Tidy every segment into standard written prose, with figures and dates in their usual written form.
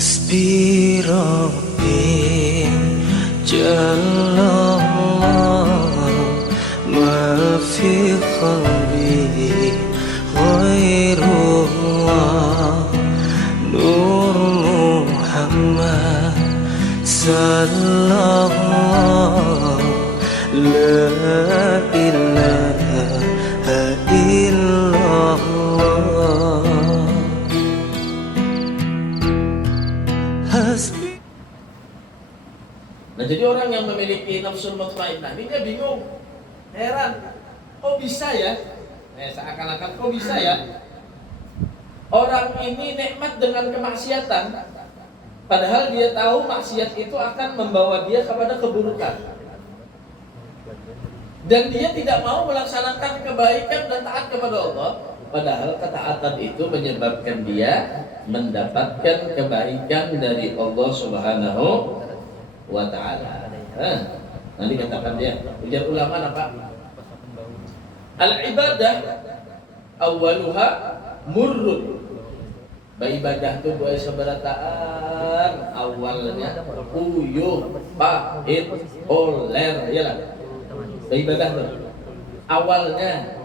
حسبي ربي جل الله ما في قلبي غير الله نور محمد صلى الله لا إله إلا الله حسبي. Nah, jadi orang yang memiliki nafsul mutmainnah ini dia bingung, heran, kok bisa ya? Seakan-akan kok bisa ya? Orang ini nikmat dengan kemaksiatan, padahal dia tahu maksiat itu akan membawa dia kepada keburukan. Dan dia tidak mau melaksanakan kebaikan dan taat kepada Allah, padahal ketaatan itu menyebabkan dia mendapatkan kebaikan dari Allah Subhanahu wa ta'ala. Nanti katakan dia, ujar ulama apa? Al-ibadah awaluha murrun. Ibadah itu buat seberataan awalnya uyuh, pahit, oler, ya lah. Ibadah itu awalnya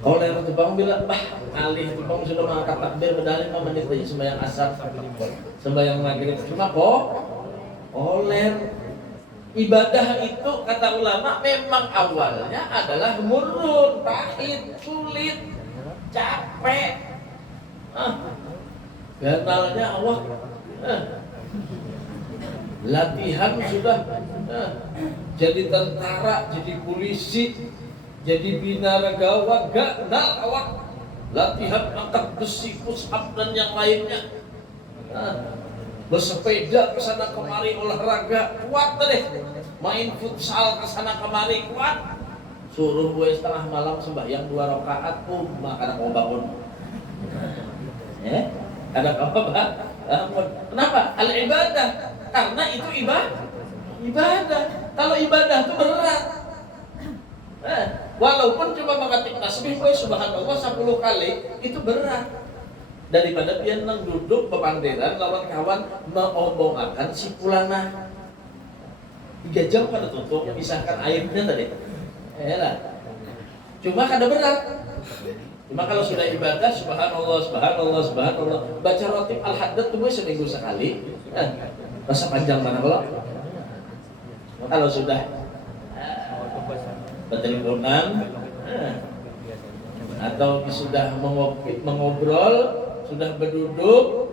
oler itu bang bilang, alih itu bang sudah mengangkat takbir berdalil 5 menit aja sembahyang asar, sembahyang maghrib, cuma kok oler. Ibadah itu kata ulama memang awalnya adalah murun, pahit, sulit, capek. Ganalnya Allah. Latihan sudah jadi tentara, jadi polisi, jadi binaragawan, ganal awak. Latihan angkat besi, push up dan yang lainnya. Bersepeda ke sana kemari, olahraga kuat deh. Main futsal ke sana kemari kuat. Suruh gue setengah malam sembahyang 2 rakaat, maka mau bangun. Ada apa? Kenapa? Al-ibadah. Karena itu ibadah. Kalau ibadah itu berat. Walaupun cuma mengetik tasbih subhanallah 10 kali, itu berat. Daripada dia nang duduk pepanderan lawan kawan mengomongakan si pulana 3 jam pada tutup, pisahkan airnya tadi. Cuma kada berat. Cuma kalau sudah ibadah subhanallah, baca rotib al-haddad itu seminggu sekali. Masa panjang mana kalau sudah berteleponan atau sudah mengobrol, sudah berduduk,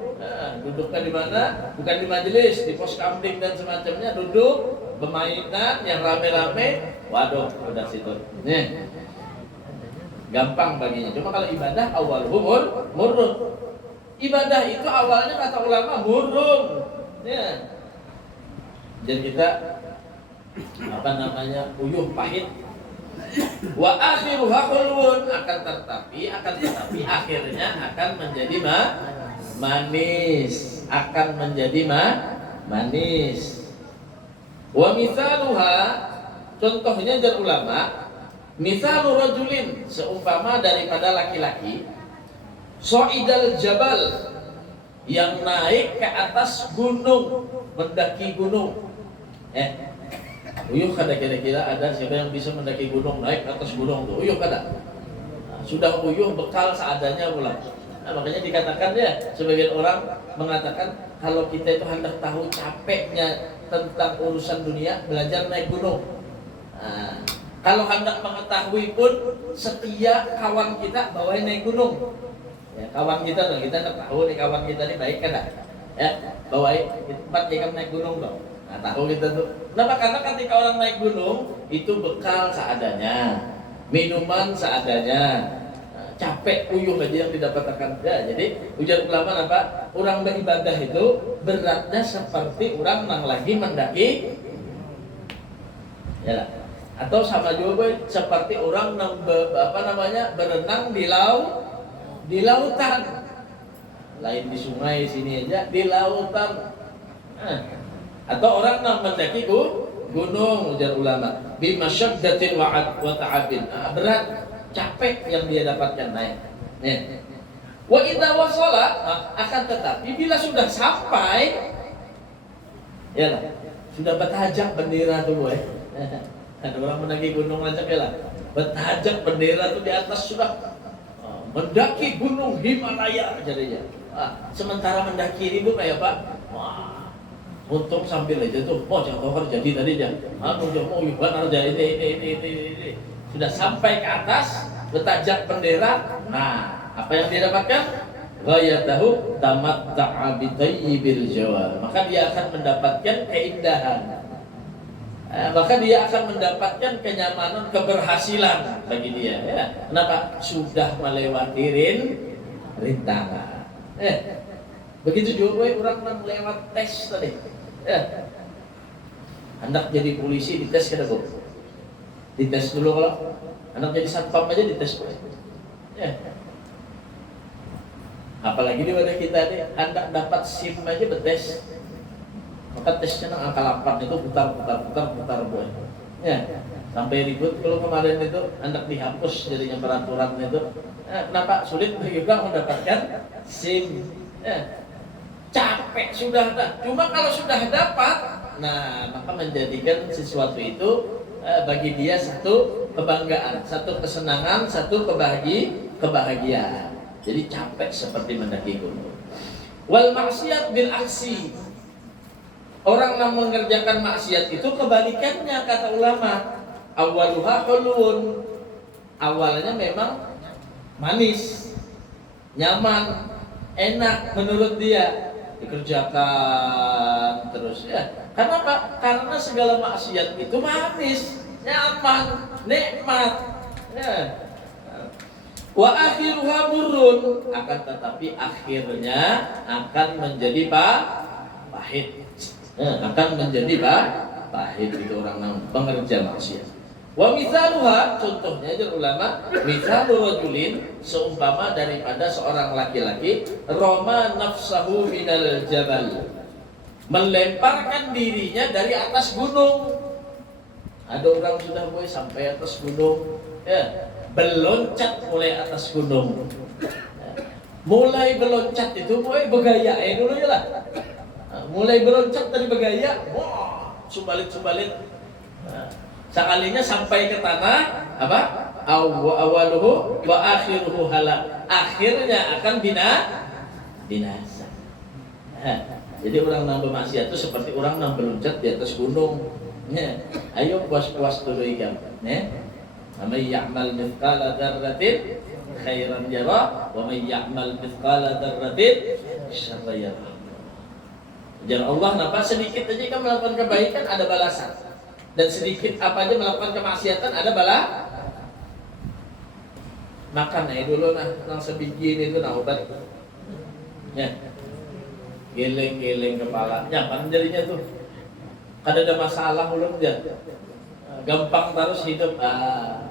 duduknya di mana? Bukan di majelis, di pos kamling dan semacamnya, duduk bermainan yang rame-rame, waduh, udah situ. Nih, gampang baginya. Cuma kalau ibadah awal murrun. Ibadah itu awalnya kata ulama murrun. Ya. Jadi kita uyuh pahit. Wa akhiruha khulwun, akan tetapi akhirnya akan menjadi manis, akan menjadi manis. Wa mithaluha, contohnya dari ulama, mithalu rajulin, seumpama daripada laki-laki, so'idal jabal, yang naik ke atas gunung, mendaki gunung. Uyuh kada kira-kira ada siapa yang bisa mendaki gunung, naik ke atas gunung tuh? Uyuh kada? Sudah uyuh bekal seadanya pula. Makanya dikatakan ya, sebagian orang mengatakan kalau kita itu hendak tahu capeknya tentang urusan dunia, belajar naik gunung. Kalau hendak mengetahui pun, setia kawan kita bawain naik gunung. Ya, kawan kita tuh, kita hendak tahu nih kawan kita nih baik kan? Ya, bawain di tempat dia naik gunung dong. Nah, tahu kita tuh. Kenapa? Karena ketika orang naik gunung itu bekal seadanya, minuman seadanya. Capek uyuh aja yang didapatkan. Ya, jadi ujar ulama apa? Orang beribadah itu beratnya seperti orang yang lagi mendaki, ya, atau sama juga seperti orang yang berenang di lautan. Lain di sungai sini aja, di lautan. Atau orang yang mendaki gunung, ujar ulama, bimasyaddatin wa ta'abin. Berat, capek yang dia dapatkan naik. Wa idza wasala, akan tetapi bila sudah sampai, ya lah, sudah bertajak bendera tuh boy. Ada orang mendaki gunung aja ya lah, bertajak bendera tuh di atas sudah mendaki gunung Himalaya jadinya. Sementara mendaki ini bu kayak Pak, wah, untung sambil aja tuh, jatuh jadi tadi dia, mau benar aja ini. Sudah sampai ke atas, bertajak bendera. Nah, apa yang dia dapatkan? Ghayatahu tamatta'a bi thayyibil jawar. Maka dia akan mendapatkan keindahan. Maka dia akan mendapatkan kenyamanan, keberhasilan bagi dia. Ya. Kenapa? Sudah melewati rintangan. Begitu juga orang melewat tes tadi. Hendak jadi polisi dites kada bu? Dites dulu kalau hendak jadi satpam aja dites bu. Apalagi di wadah kita nih, hendak dapat SIM aja betes. Maka tesnya nang angka 8 itu putar boy. Sampai ribut kalau kemarin itu hendak dihapus jadinya peraturan itu. Kenapa sulit bagi orang mendapatkan SIM? Capek sudah dah. Cuma kalau sudah dapat, nah maka menjadikan sesuatu itu bagi dia satu kebanggaan, satu kesenangan, satu kebahagiaan. Jadi capek seperti mendaki gunung. Wal maksiat bil aksi. Orang yang mengerjakan maksiat itu kebalikannya kata ulama. Awaluha hulun. Awalnya memang manis, nyaman, enak menurut dia, dikerjakan terus ya. Kenapa? Karena segala maksiat itu manis, nyaman, nikmat. Ya. Wa akhiruha murrun, akan tetapi akhirnya akan menjadi pahit. Akan menjadi pahit itu orang pengerja maksiat. Wa mithaluha, contohnya aja ulama, mithalu rajulin, seumpama daripada seorang laki-laki roma nafsahu minal jabal, melemparkan dirinya dari atas gunung. Ada orang sudah boleh sampai atas gunung, ya, beloncat mulai atas gunung. Mulai beloncat itu mulai bergaya dulu ya lah. Mulai beloncat dari bergaya, wah, sumbalit. Sekalinya sampai ke tanah, apa? Awaluhu wa akhiruhu halak. Akhirnya akan binasa. Jadi orang yang bermaksiat itu seperti orang yang beloncat di atas gunung. Ayo puas-puas dulu ikan. May ya'mal mithqala dzarratin khairan yara wa may ya'mal mithqala dzarratin syarran yara. Jangan Allah nampak sedikit aja kan melakukan kebaikan ada balasan, dan sedikit apa aja melakukan kemaksiatan ada makan dulu nang sebiji itu nah obat geleng kepala nyaman jadinya tuh kada ada masalah ulun dia gampang terus hidup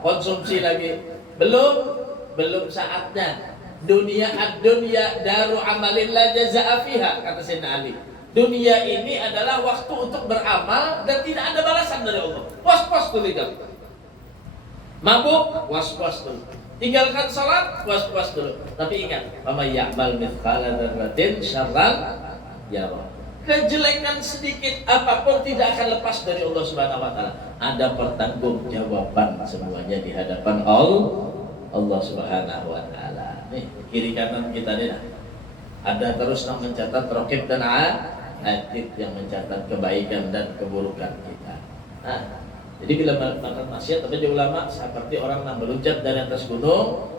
konsumsi lagi belum saatnya. Dunia daru amalin la jazaa fiha, kata Sayyidina Ali. Dunia ini adalah waktu untuk beramal dan tidak ada balasan dari Allah. Was-was dulu kan. Mabuk, was-was dulu. Tinggalkan salat, was-was dulu. Tapi ingat, "Faman ya'mal mithqala dzarratin syarran yara." Kejelekan sedikit apapun tidak akan lepas dari Allah Subhanahu wa taala. Ada pertanggungjawaban semuanya di hadapan Allah Subhanahu wa taala. Nih, kiri kanan kita nih. Ada terus yang mencatat raqib dan atid yang mencatat kebaikan dan keburukan kita. Jadi bila melakukan maksiat, tapi ulama seperti orang yang meloncat dari atas gunung.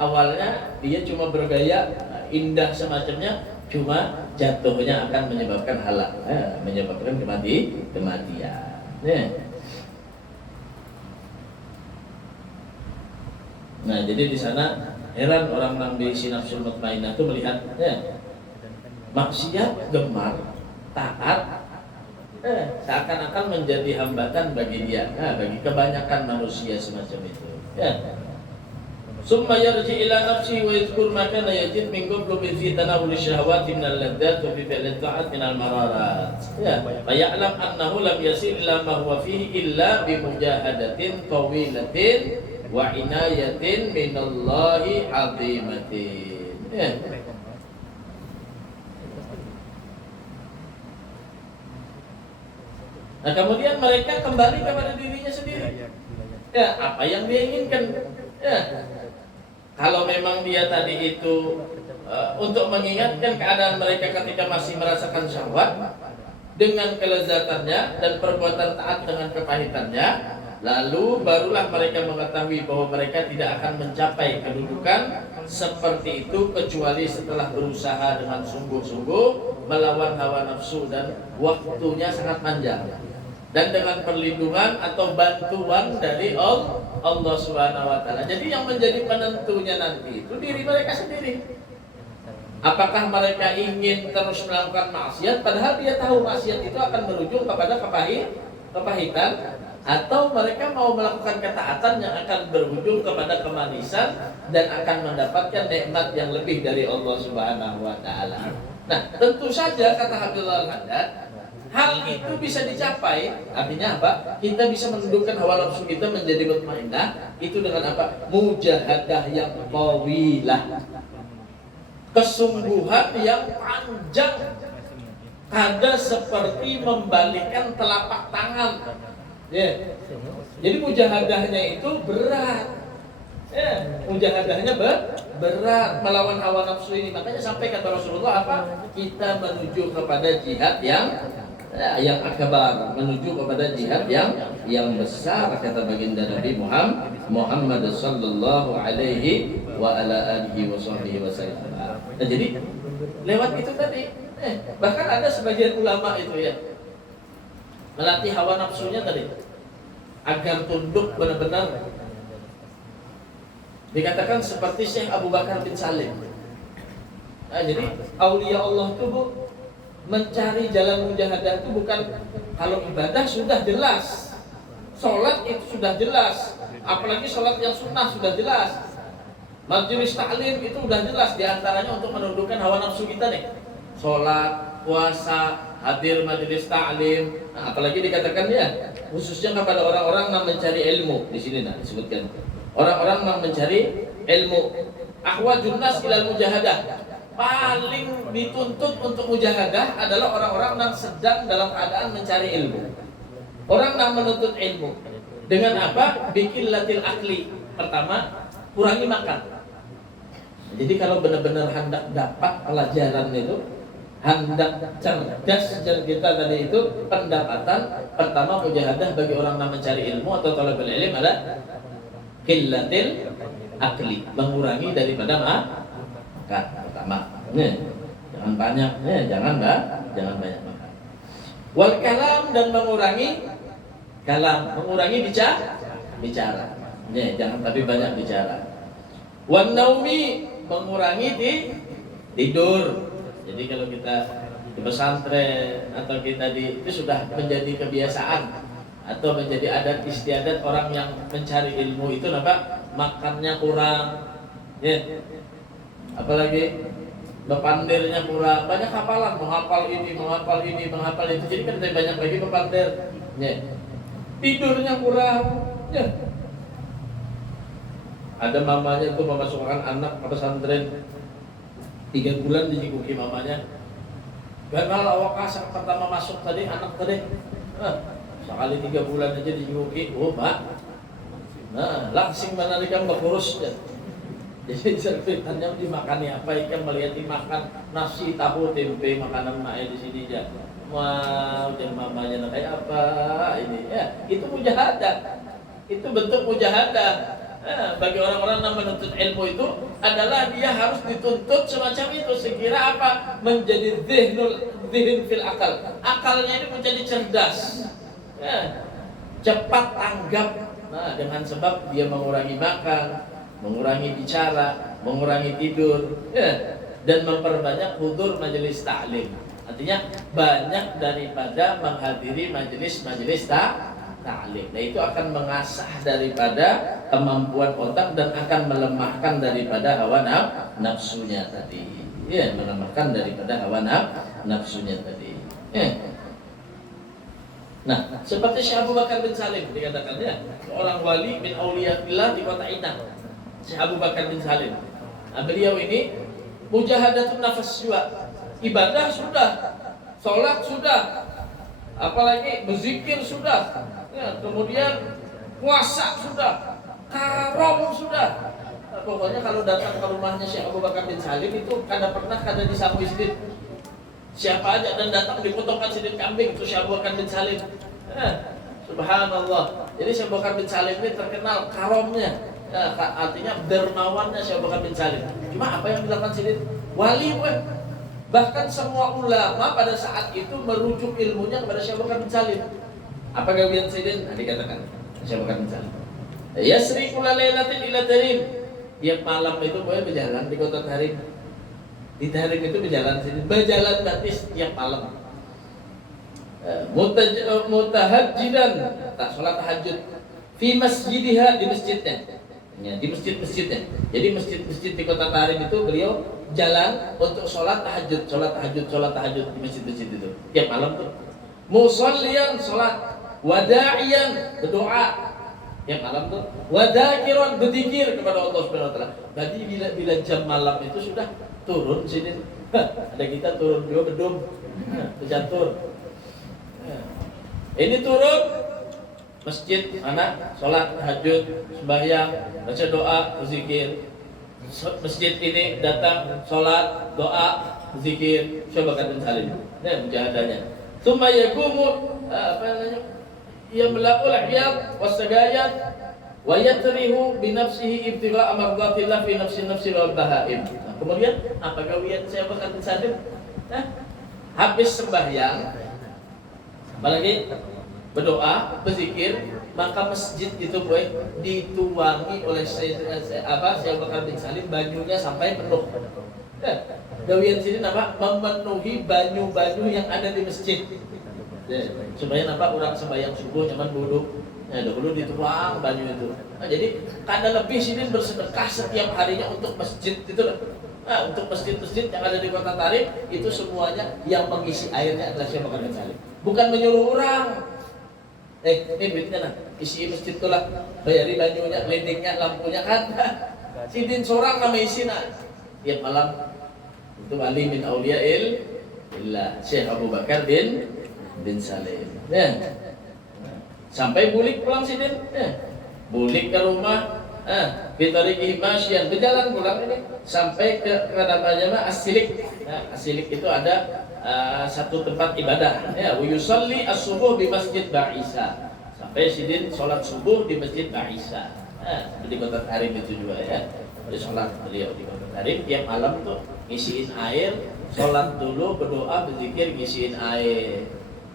Awalnya dia cuma bergaya indah semacamnya, cuma jatuhnya akan menyebabkan halak, menyebabkan kematian. Nah, jadi di sana heran orang yang di Sinafsul Mutmainnah itu melihat maksiat gemar, taat, seakan-akan menjadi hambatan bagi dia, bagi kebanyakan manusia semacam itu. Summa yarji ila nafsi wa yadhkur ma kana yajid min qablu fi tanawul syahawati min al-laddat wa fi fi'l ta'at min al-mararat. Fa ya'lam annahu lam yasil ila ma huwa fihi illa bi mujahadatin tawilatin wa inayatin minallahi 'azimatin. Ya. Nah kemudian mereka kembali kepada dirinya sendiri. Ya, apa yang dia inginkan. Ya. Kalau memang dia tadi itu untuk mengingatkan keadaan mereka ketika masih merasakan syahwat dengan kelezatannya dan perbuatan taat dengan kepahitannya, lalu barulah mereka mengetahui bahwa mereka tidak akan mencapai kedudukan seperti itu kecuali setelah berusaha dengan sungguh-sungguh melawan hawa nafsu dan waktunya sangat panjang, dan dengan perlindungan atau bantuan dari Allah Subhanahu wa taala. Jadi yang menjadi penentunya nanti itu diri mereka sendiri. Apakah mereka ingin terus melakukan maksiat padahal dia tahu maksiat itu akan berujung kepada kepahitan, atau mereka mau melakukan ketaatan yang akan berujung kepada kemanisan dan akan mendapatkan nikmat yang lebih dari Allah Subhanahu wa taala. Nah, tentu saja kata Habibullah Al-Haddad, hal itu bisa dicapai. Artinya apa? Kita bisa menundukkan hawa nafsu kita menjadi mutmainnah itu dengan apa? Mujahadah yang tawilah. Kesungguhan yang panjang, ada seperti membalikkan telapak tangan. Ya. Jadi mujahadahnya itu berat. Ya, mujahadahnya berat melawan hawa nafsu ini. Makanya sampai kata Rasulullah apa? Kita menuju kepada jihad yang akbar, menuju kepada jihad yang besar, kata baginda Nabi Muhammad sallallahu alaihi wa ala alihi wa sahbihi wasallam. Nah, jadi lewat itu tadi bahkan ada sebagian ulama itu ya melatih hawa nafsunya tadi agar tunduk benar-benar. Dikatakan seperti Syekh Abu Bakar bin Salim. Nah, jadi aulia Allah itu mencari jalan mujahadah itu bukan kalau ibadah sudah jelas, sholat itu sudah jelas, apalagi sholat yang sunnah sudah jelas, majelis taklim itu sudah jelas, diantaranya untuk menundukkan hawa nafsu kita nih, sholat, puasa, hadir majelis taklim. Nah, apalagi dikatakan ya khususnya kepada orang-orang yang mencari ilmu di sini disebutkan orang-orang yang mencari ilmu, ahwajun nas ilal mujahadah. Paling dituntut untuk mujahadah adalah orang-orang yang sedang dalam keadaan mencari ilmu. Orang yang menuntut ilmu dengan apa? Bikin latil akli. Pertama, kurangi makan. Jadi kalau benar-benar hendak dapat pelajaran itu, hendak cerdas kita tadi itu pendapatan, pertama mujahadah bagi orang yang mencari ilmu atau talabul ilm adalah qillatil akli, mengurangi daripada makan. Pertama, jangan banyak, jangan banyak makan. Wal kalam, dan mengurangi kalam, mengurangi bicara. Jangan tapi banyak bicara. Wan naumi, mengurangi tidur. Jadi kalau kita di pesantren atau kita itu sudah menjadi kebiasaan atau menjadi adat istiadat orang yang mencari ilmu itu apa? Makannya kurang. Apalagi bepandirnya kurang, banyak hafalan, menghafal ini, menghafal itu. Jadi kan banyak lagi bepandir. Tidurnya kurang. Ada mamanya itu memasukkan anak ke pesantren 3 bulan dijiguki mamanya. Gagal awak pertama masuk tadi anak tadi. Sekali 3 bulan aja dijiguki, Mbak. Nah, langsing manalikan berkurus. Jadi servitannya dimakani apa? Ikan melihat dimakan nasi, tahu, tempe, makanan mae di sini aja. Wow, dan mamanya kayak apa ini? Ya, itu mujahadah. Itu bentuk mujahadah. Bagi orang-orang yang menuntut ilmu itu adalah dia harus dituntut semacam itu. Sekira apa? Menjadi dzihn fil akal. Akalnya ini menjadi cerdas. Cepat tanggap. Nah, dengan sebab dia mengurangi makan, mengurangi bicara, mengurangi tidur, dan memperbanyak hudur majelis taklim. Artinya banyak daripada menghadiri majelis taklim. Nah, itu akan mengasah daripada kemampuan otak dan akan melemahkan daripada hawa nafsunya tadi. Melemahkan daripada hawa nafsunya tadi. Nah, seperti Syekh Abu Bakar bin Salim dikatakan seorang wali min auliyatillah di kota Inah. Syekh Abu Bakar bin Salim. Nah, beliau ini mujahadatun nafas juga. Ibadah sudah, sholat sudah, apalagi berzikir sudah, ya, kemudian puasa sudah, karom sudah. Pokoknya kalau datang ke rumahnya Syekh Abu Bakar bin Salim itu pernah disamu sidin. Siapa aja dan datang dipotongkan sidin kambing itu Syekh Abu Bakar bin Salim. Subhanallah. Jadi Syekh Abu Bakar bin Salim ini terkenal karomnya. Artinya dermawannya Syekh Abu Bakar bin Salim. Cuma apa yang dilakukan sidin? Wali bukan. Bahkan semua ulama pada saat itu merujuk ilmunya kepada Syekh Abu Bakar bin Salim. Apa gawian sidin? Dikatakan Syekh Abu Bakar bin Salim. Yasri kula lailatin ila Tarim. Tiap malam itu boleh berjalan di kota Tarim. Di Tarim itu berjalan batis tiap malam. Mutahajjidan, tak sholat tahajud. Fi masjidiha, di masjidnya. Ya, di masjidnya. Jadi masjid-masjid di kota Tarim itu beliau jalan untuk sholat tahajud di masjid-masjid itu. Tiap malam tuh. Musalliyan sholat, wada'iyan berdoa. Yang malam tuh wadzakiran berzikir kepada Allah Subhanahu wa taala. Jadi bila jam malam itu sudah turun sini. Ada kita turun dua bedum. Terjatuh. Ini turun masjid mana salat tahajud, sembahyang, baca doa, berzikir. Masjid ini datang salat, doa, berzikir, Syekh bin Salim. Nah, mujahadahnya. Tsumma yaqumu apa namanya? Yamla'ul ahyad wasagayat wa yatrihu bi nafsihi ibtigha'a mardatillah fi nafsi wal bahaim. Kemudian apa gawian Syekh Abu Bakar bin Salim? Habis sembahyang apalagi berdoa, berzikir, maka masjid itu boleh dituangi oleh Syekh Abu Bakar bin Salim banyunya sampai penuh. Gawian sini apa? Memenuhi banyu-banyu yang ada di masjid. Supaya nampak orang sembahyang subuh nyaman duduk, ya dulu dituang banyu itu. Nah, jadi kada lebih sini bersedekah setiap harinya untuk masjid itu lah. Nah, untuk masjid-masjid yang ada di kota Tarim itu semuanya yang mengisi airnya adalah Syekh Abu Bakar bin Salim. Bukan menyuruh orang. Ini duitnya nah, isi masjid itu lah, bayari banyunya, lendingnya, lampunya kan. Sidin seorang nama isi nah. Tiap malam itu wali min auliya'il illah Syekh Abu Bakar bin Salim. Ya. Sampai bulik pulang sidin. Ya. Bulik ke rumah. Bitariqi masyian, berjalan pulang ini sampai ke namanya As-Silik. Nah, As-Silik itu ada satu tempat ibadah. Ya, wa yusalli as-subuh di Masjid Ba'isa. Sampai sidin sholat subuh di Masjid Ba'isa. Di kota Tarim itu juga ya. Jadi sholat beliau di kota Tarim tiap malam tuh ngisiin air, sholat dulu, berdoa, berzikir, ngisiin air.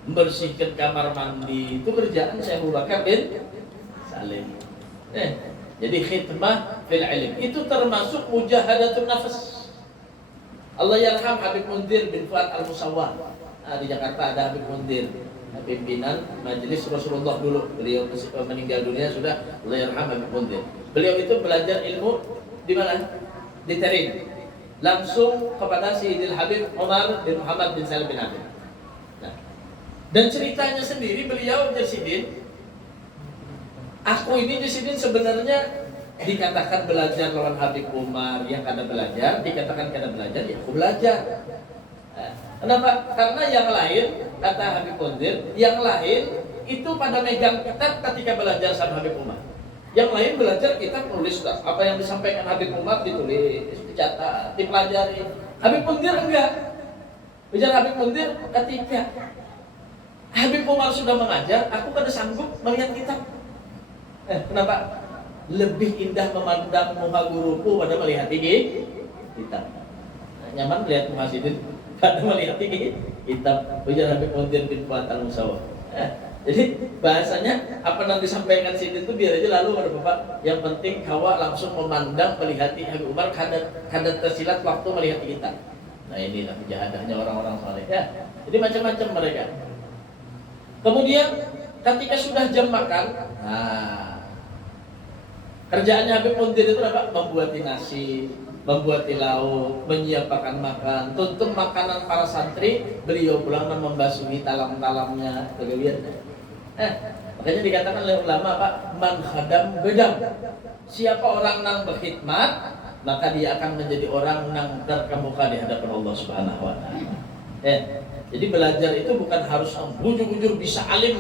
Membersihkan kamar mandi itu kerjaan Syekh Abu Bakar bin Salim. Jadi khidmah fil ilm itu termasuk mujahadatun nafas. Allah yarham Habib Munzir bin Fuad Al-Musawwar. Di Jakarta ada Habib Munzir, pimpinan majelis Rasulullah dulu. Beliau meninggal dunia sudah. Allah yarham Habib Munzir. Beliau itu belajar ilmu di mana? Di Tarim. Langsung kepada Sayyidil Habib Umar bin Muhammad bin Salim bin Habib. Dan ceritanya sendiri beliau Jasidin, aku ini Jasidin sebenarnya dikatakan belajar lawan Habib Umar, yang kada belajar, dikatakan kada belajar, ya aku belajar. Kenapa? Karena yang lain, kata Habib Munzir, yang lain itu pada megang kitab ketika belajar sama Habib Umar. Yang lain belajar kitab nulis, apa yang disampaikan Habib Umar ditulis, dicatat, dipelajari. Habib Munzir enggak. Bicara Habib Munzir ketika Habib Umar sudah mengajar, aku kada sanggup melihat kitab. Kenapa? Lebih indah memandang muka guruku pada melihat ini kitab. Nyaman melihat muka sidin pada melihat ini kitab. Bicara Habib Munzir bin Fuad Al-Musawwar. Jadi bahasanya apa yang disampaikan sidin itu biar aja lalu ada bapak. Yang penting kawa langsung memandang melihat Habib Umar kada tersilat waktu melihat kitab. Nah inilah kejahadahnya orang-orang saleh ya. Jadi macam-macam mereka. Kemudian ketika sudah jam makan, kerjaannya Habib Munzir itu apa? Membuat nasi, membuat lauk, menyiapkan makan, tuntun makanan para santri. Beliau pulang membasuhi talam-talamnya, kegawiannya. Makanya dikatakan oleh ulama apa? Man khadam bedam. Siapa orang yang berkhidmat, maka dia akan menjadi orang yang terkemuka di hadapan Allah Subhanahu wa taala. Jadi belajar itu bukan harus bujur-bujur bisa alim,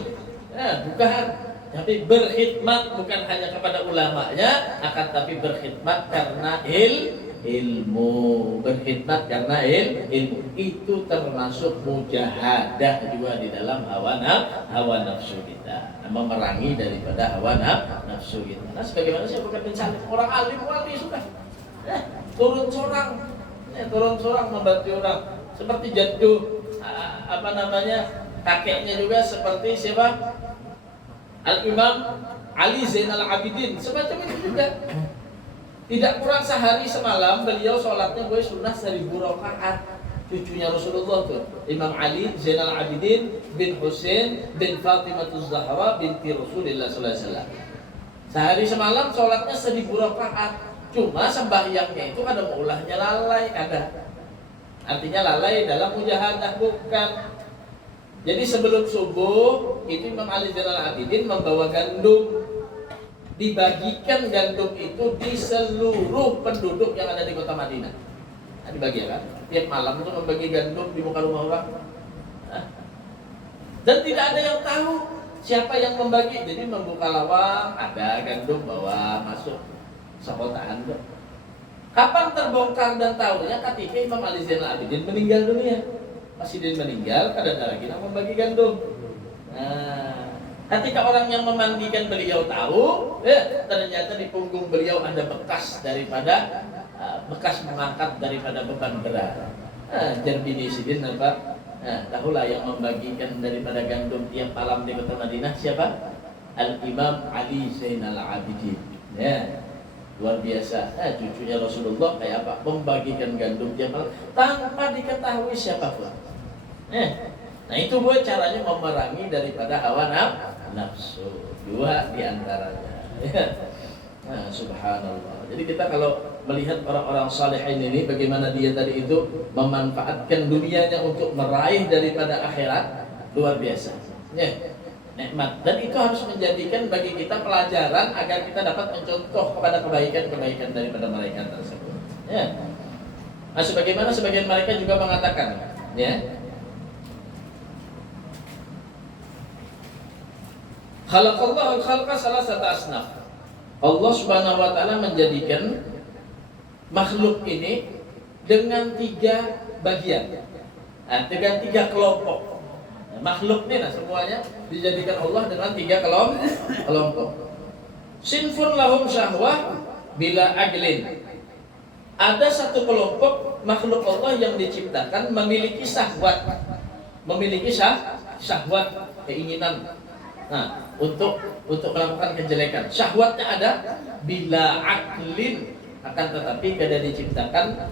bukan. Tapi berkhidmat bukan hanya kepada ulamanya, akan tapi berkhidmat karena ilmu. Berkhidmat karena ilmu itu termasuk mujahadah juga di dalam hawa nafsu kita, memerangi daripada hawa nafsu kita. Nah, sebagaimana saya bukan mencari orang alim wali sudah turun sorang membantu orang seperti jaddu kakeknya juga seperti siapa? Al-Imam Ali Zainal Abidin, semacam itu juga. Tidak kurang sehari semalam beliau sholatnya sunnah 1000 rakaat. Cucunya Rasulullah tuh, Imam Ali Zainal Abidin bin Husain bin Fatimah Zahra binti Rasulullah sallallahu alaihi wasallam. Sehari semalam sholatnya 1000 rakaat. Cuma sembahyangnya itu ada maulahnya lalai, ada. Artinya lalai dalam mujahadah bukan. Jadi sebelum subuh itu Imam Ali Zainal Abidin membawa gandum, dibagikan gandum itu di seluruh penduduk yang ada di kota Madinah. Nah, dibagi kan? Tiap malam itu membagi gandum di muka rumah orang. Dan tidak ada yang tahu siapa yang membagi. Jadi membuka lawang, ada gandum bawa masuk sekotaan tuh. Kapan terbongkar dan tahunya ketika Imam Ali Zainal Abidin meninggal dunia. Masih dia meninggal, kadang lagi nak membagi gandum. Nah, ketika orang yang memandikan beliau tahu, ternyata di punggung beliau ada bekas daripada bekas mengangkat daripada beban berat. Jarbini Sidin apa? Tahulah yang membagikan daripada gandum tiap malam di kota Madinah siapa? Al-Imam Ali Zainal Abidin. Ya. Luar biasa, cucunya Rasulullah kayak apa? Membagikan gandum tiap malam tanpa diketahui siapapun. Nah itu buat caranya memerangi daripada hawa nafsu. Dua diantaranya. Nah, subhanallah. Jadi kita kalau melihat orang-orang salihin ini, bagaimana dia tadi itu memanfaatkan dunianya untuk meraih daripada akhirat, luar biasa. Nikmat, dan itu harus menjadikan bagi kita pelajaran agar kita dapat mencontoh kepada kebaikan-kebaikan daripada mereka tersebut. Nah, sebagaimana sebagian mereka juga mengatakan, khalaqallahu al-khalqa salasata asnaf. Allah Subhanahu wa taala menjadikan makhluk ini dengan 3 bagian. Dengan 3 kelompok. Makhluk ini semuanya dijadikan Allah dengan 3 kelompok. Sinfun lahum syahwah bila aglin. Ada satu kelompok makhluk Allah yang diciptakan memiliki syahwat. Memiliki syahwat, keinginan. Nah, untuk melakukan kejelekan. Syahwatnya ada bila aglin, akan tetapi kada diciptakan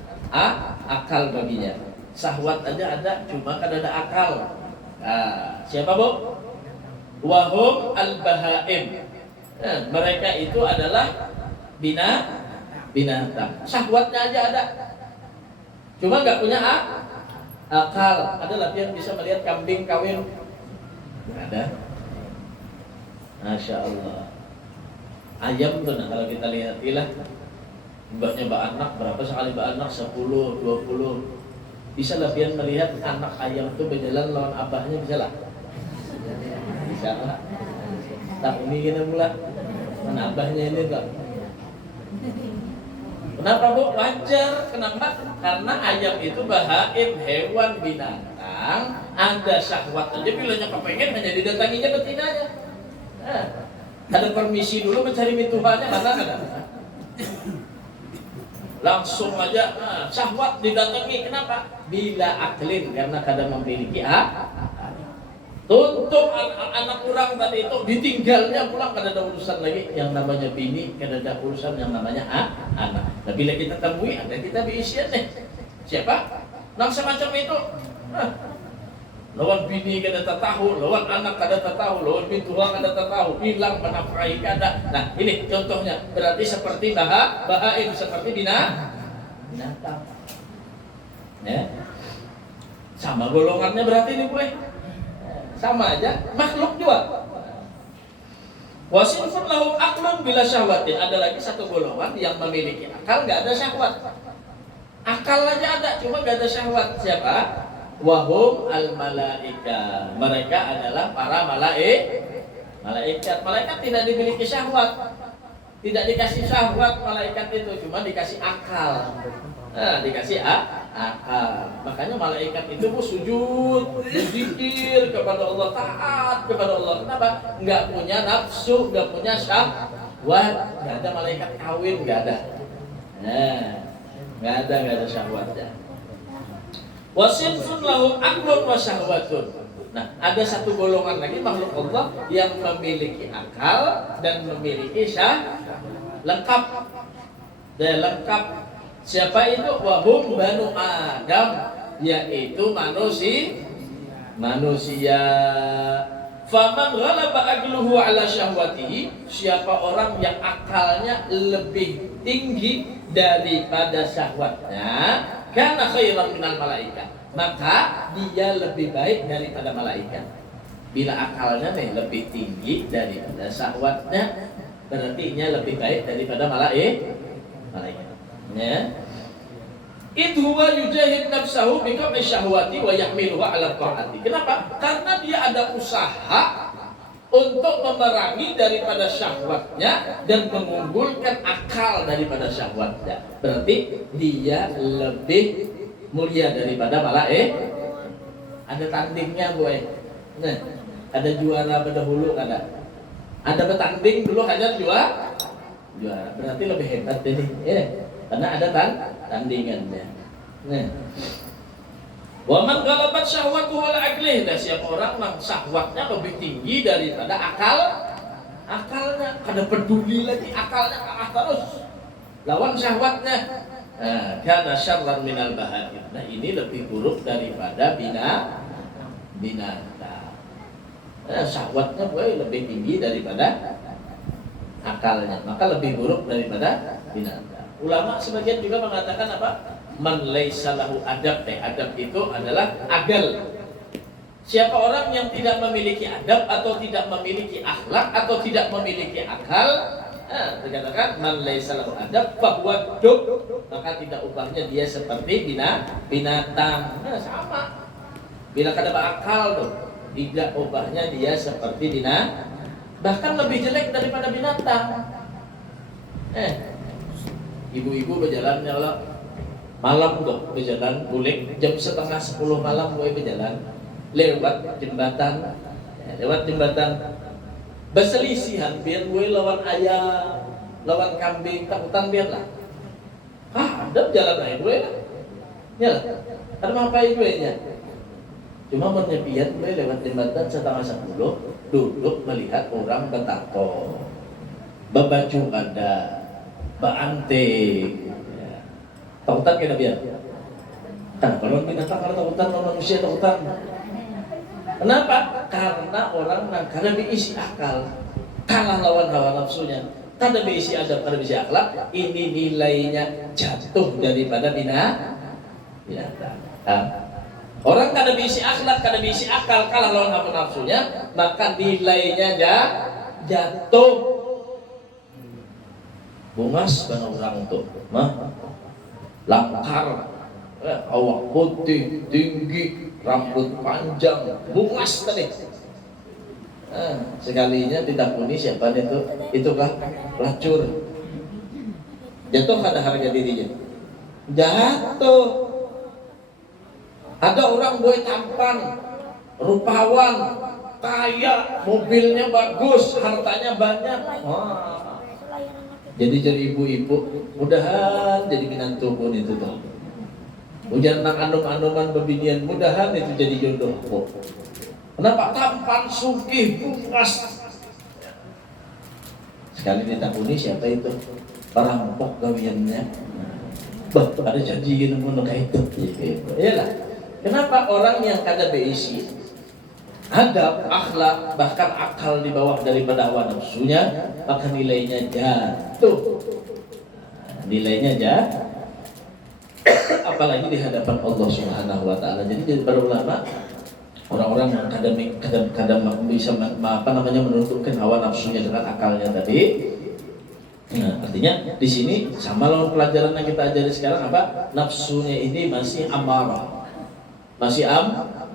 akal baginya. Syahwat aja ada, cuma kada ada akal. Siapa bu? Wahum al-bahaim. Mereka itu adalah binatang. Syahwatnya aja ada, cuma nggak punya akal. Ada latihan bisa melihat kambing kawin? Ada. Masya Allah. Ayam tuh, nah kalau kita lihat mbaknya anak berapa sekali anak 10, 20. Bisa latihan melihat anak ayam itu berjalan lawan abahnya, bisa lah. Bisa lah. Tak ini gini pula. Mana abahnya ini enggak? Kenapa bu? Wajar. Kenapa? Karena ayam itu bahaim, hewan binatang. Ada syahwat aja bilanya kepengen hanya didatanginya betinanya. Ada permisi dulu mencari mituhannya, mana ada? Langsung aja syahwat didatangi. Kenapa? Bila aklin, karena kadang memiliki tuntut anak orang tadi itu ditinggalnya pulang, kada ada urusan lagi yang namanya bini, kada ada urusan yang namanya anak. Nah, bila kita temui ada kita biisian nih. Siapa? Nang semacam itu. Lawan bini kada tahu, lawan anak kada tahu, lawan bintuang kada tahu, hilang menafkahi kada. Nah, ini contohnya. Berarti seperti bahaim, seperti binatang. Sama golongannya berarti ini gue. Sama aja, makhluk juga. Wasinfun lahum aqlun bila syahwatin. Ada lagi satu golongan yang memiliki akal nggak ada syahwat. Akal aja ada, cuma nggak ada syahwat. Siapa? Wahum al malaika. Mereka adalah para malaikat. Malaikat tidak dimiliki syahwat. Tidak dikasih syahwat malaikat itu, cuma dikasih akal. Nah, dikasih akal. Makanya malaikat itu sujud, berzikir kepada Allah, taat kepada Allah. Kenapa? Enggak punya nafsu, enggak punya syahwat. Enggak ada malaikat kawin, enggak ada. Nah, enggak ada syahwatnya. Wasinfun lahum aqlun wa syahwatun. Nah, ada satu golongan lagi makhluk Allah yang memiliki akal dan memiliki lengkap. Dan lengkap. Siapa itu? Wahum banu Adam, yaitu manusia. Faman ghalaba aqluhu ala syahwatihi, siapa orang yang akalnya lebih tinggi daripada syahwatnya, kana khairan minal malaikat, maka dia lebih baik daripada malaikat. Bila akalnya lebih tinggi daripada syahwatnya, berarti dia lebih baik daripada malaikat. Ya. Itu huwa yujahid nafsahu biqam'i syahwati wa yahmiluha 'ala ta'ati. Kenapa? Karena dia ada usaha untuk memerangi daripada syahwatnya dan mengunggulkan akal daripada syahwatnya. Berarti dia lebih mulia daripada malaikat. Ada tandingnya, boy. Nah, ada juara berdahulu ada. Ada bertanding dulu hanya juara. Berarti lebih hebat ini. Ya. Karena ada tandingannya. Nah. Wa man ghalabat syahwatuhu ala aqlihi. Nah, siapa orang yang syahwatnya lebih tinggi daripada akalnya, kada peduli lagi akalnya terus lawan syahwatnya. Nah, kana syarran minal bahaim. Nah, ini lebih buruk daripada binatang. Nah, syahwatnya lebih tinggi daripada akalnya, maka lebih buruk daripada binatang. Ulama sebagian juga mengatakan apa? Man laisa lahu adab. Adab itu adalah agal. Siapa orang yang tidak memiliki adab atau tidak memiliki akhlak atau tidak memiliki akal, dikatakan man laisa lahu adab fahuwa dub, maka tidak ubahnya dia seperti binatang. Nah, sama. Bila kada berakal tuh, tidak ubahnya dia seperti binatang. Bahkan lebih jelek daripada binatang. Ibu-ibu berjalan malam tuh berjalan bulik jam 9:30 malam gue berjalan lewat jembatan berselisih hampir gue lawan ayam lawan kambing takutan biar lah ada jalan aja gue lah ya lah ada apa gue nya cuma menyepian gue lewat jembatan 9:30 duduk melihat orang bertato berbaju ada baantik ya. Takutan kena biar kalau binatang kalau takutan kalau manusia takutan. Kenapa? Karena orang karena diisi akal kalah lawan hawa nafsunya, kada diisi adab, kada diisi akhlak, ini nilainya jatuh daripada binatang. Orang kada diisi akhlak, kada diisi akal, kalah lawan hawa nafsunya, maka nilainya jatuh. Bungas bana orang tuh, langkar, awak putih, tinggi, rambut panjang, bungas tadi. Sekalinya ditakuni siapa itu? Itukah pelacur? Jatuh kada harga dirinya? Jatuh. Ada orang boy tampan, rupawan, kaya, mobilnya bagus, hartanya banyak. Jadi ibu-ibu, mudahan jadi minantu pun itu tuh. Hujan nang andom-andoman bebinian, mudahan itu jadi jodoh. Kenapa? Tampan, sugih, bungas. Sekali ditakuni siapa itu? Perampok gawiannya. Ada janjiin mun kayak itu. Iyalah. Kenapa orang yang kada beisi adab, akhlak, bahkan akal di bawah daripada hawa nafsunya, maka nilainya jatuh. Nilainya jatuh. Apalagi di hadapan Allah Subhanahu wa taala. Jadi para ulama Orang-orang yang kadang bisa menentukan hawa nafsunya dengan akalnya tadi. Nah, artinya di sini sama lawan pelajaran yang kita ajari sekarang apa? Nafsunya ini masih amarah, masih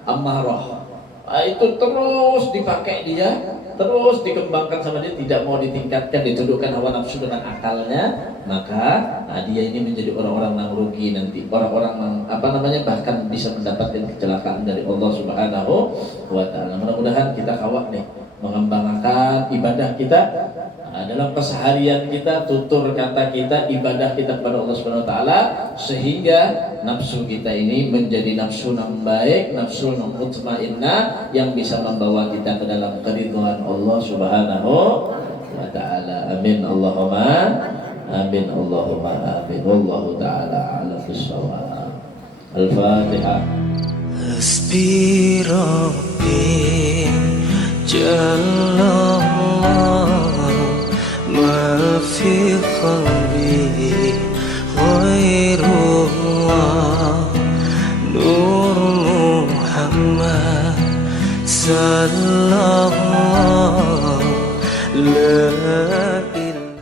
amarah. Nah, itu terus dipakai dia, terus dikembangkan sama dia, tidak mau ditingkatkan, ditundukkan hawa nafsu dengan akalnya, maka dia ini menjadi orang-orang yang rugi nanti, orang-orang yang bahkan bisa mendapatkan kecelakaan dari Allah Subhanahu wa Ta'ala. Mudah-mudahan kita kawat nih mengembangkan ibadah kita. Dalam keseharian kita, tutur kata kita, ibadah kita kepada Allah Subhanahu wa Ta'ala, sehingga nafsu kita ini menjadi nafsu yang baik, nafsu yang mutmainnah, yang bisa membawa kita ke dalam keridhaan Allah Subhanahu wa Ta'ala. Amin Allahumma amin Allahumma amin. Wallahu ta'ala a'lam bissawab. Al-Fatihah. Hasbi Rabbi Jalla ما في قلبي غير الله نور محمد صلى الله لا